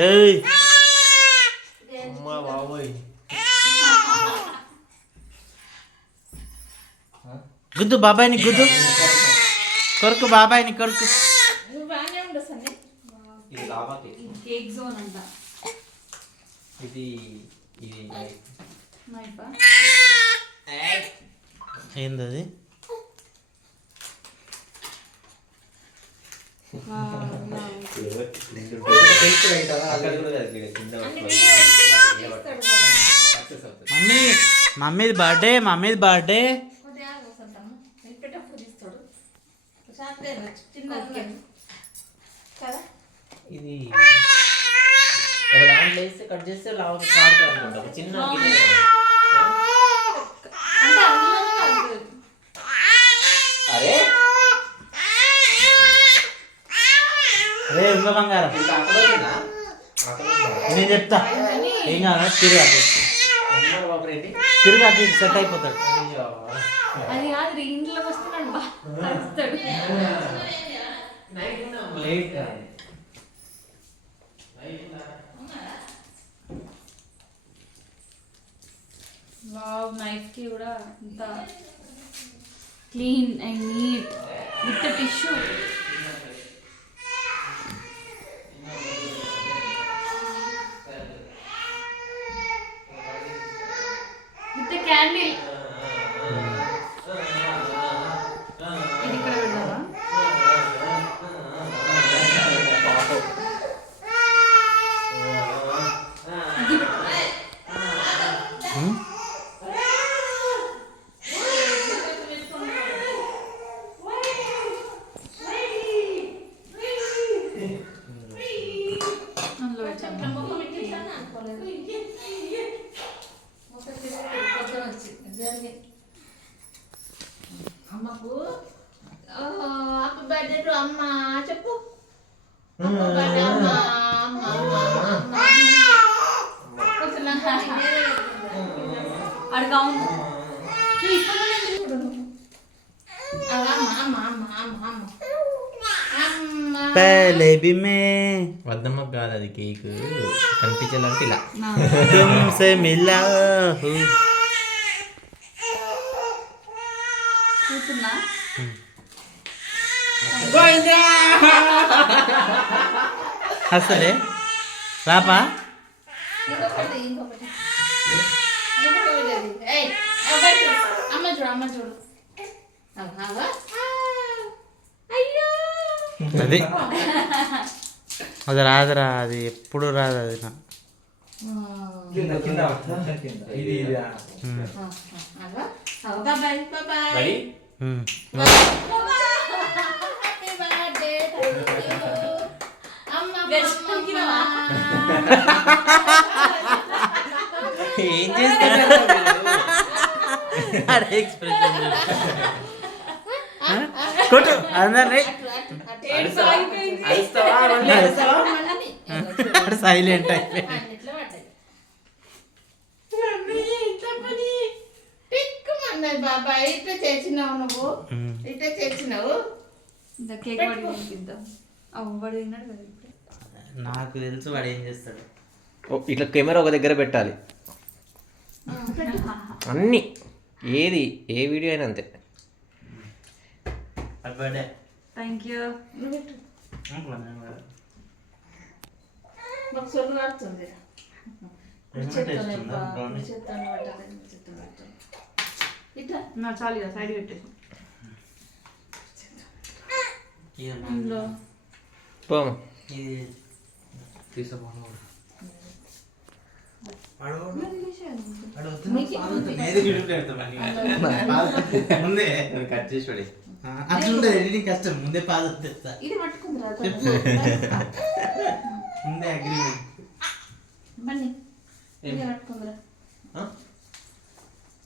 ఏయ్ అమ్మా బాబోయ్ గుద్దు బాబాయ్ని గుద్దు కొరకు బాబాయ్ని కొరకు. ఇది లావా కేక్ జోన్ అంట. ఇది ఇది ఏందది? మమ్మీ మమ్మీది బర్త్డే, మమ్మీది బర్త్డే. ఇది ఒక దాంట్లో వేస్తే కట్ చేస్తే లావా కాడుతుంది అనుకుంటా. ఒక చిన్న అరే అరే ఉంగ బంగారం నేను చెప్తా. ఏం కాదు తిరుగా తిరుగా సెట్ అయిపోతాడు. అది కాదు ఇంట్లోకి వస్తున్నాడు బాస్తాడు. వావ్, నైఫ్ కి కూడా ఇంత clean and neat with tissue. With candle. ఇది ఇక్కడ పెడదామా? అమ్మకు హ్యాపీ బర్త్డే టు అమ్మ చెప్పు. హ్యాపీ బర్త్డే అమ్మ. అడుగు అవును వద్దమ్మకు కాదు అది కేక్ కనిపించాలంటే ఇలా तुमसे मिला हूँ. చూస్తున్నా. అసలే రాపా ఇంకొకటి అమ్మ చూడు అమ్మ చూడు. అయ్యో అది అది రాదురా, అది ఎప్పుడు రాదు అది నా. బాబాయ్ బాబాయ్. ఉమ్. హ్యాపీ బర్త్డే అమ్మ. ఏం చేస్తారు ఎక్స్ప్రెషన్ కొట్టు అందరినీ సైలెంట్ అయిపోయింది. బాబాయ్ ఇట్లా చేసినావు నువ్వు, ఇట్లా చేసినావు. ఇంత కేక్ వాడి తినిపిద్దాం. వాడు తిన్నాడు కదా ఇప్పుడు. నాకు తెలుసు వాడు ఏం చేస్తాడు. ఇట్లా కెమెరా ఒక దగ్గర పెట్టాలి అన్నీ, ఏది ఏ వీడియో అయినా అంతే. Birthday thank you. మాకు సొల్లు కాడుతుంది. ఇట్లా నా చాలు ఇక సైడ్ పెట్టేసి ఇందులో పోము ముందే కట్ చేసి పడి అట్లుండే ఎడిటింగ్ కష్టం. ముందే పాద తెస్తా, ఇది పట్టుకుందిరా ముందే అగ్రిమెంట్. బన్నీ ఇది పట్టుకుందిరా.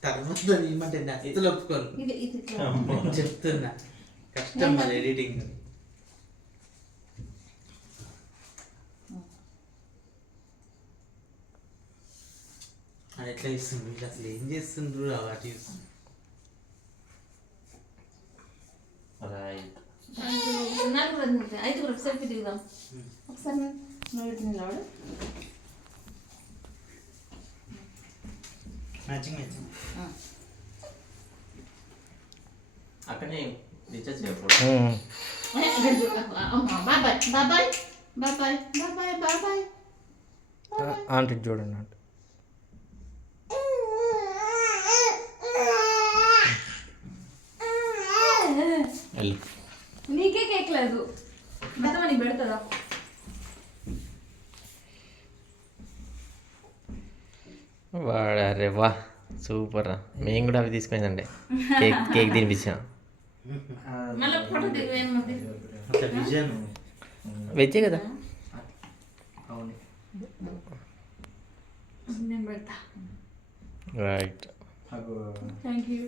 తర్వాత ఏమంటే అసలు ఒప్పుకోరు. ఇది ఇది చెప్తున్నా కష్టం అది ఎడిటింగ్. అది ఎట్లా ఇస్తుంది వీళ్ళు అసలు ఏం చేస్తుండ్రు వాటి ఐదుగురు సెల్ఫీ దిగుదాం ఒకసారి. నువ్వు ఇటు నిలబడు. Matching matching. అక్కడనే రీఛార్జ్ చేయకూడదు. Bye bye bye bye bye bye bye bye. Aunty చూడండి ఆంటీ. వెళ్ళు. నీకే కేక్ లేదు మొత్తం నీకు పెడుతుందా? వాడారే వా సూపర్ రా. మేము కూడా అవి తీసుకుపోయిందండి. Cake cake తినిపించాం. మళ్ళీ ఫోటో దిగవేమది. విజన్ వెజ్జే కదా. అవును. నేను పెడతా. రైట్. Thank you.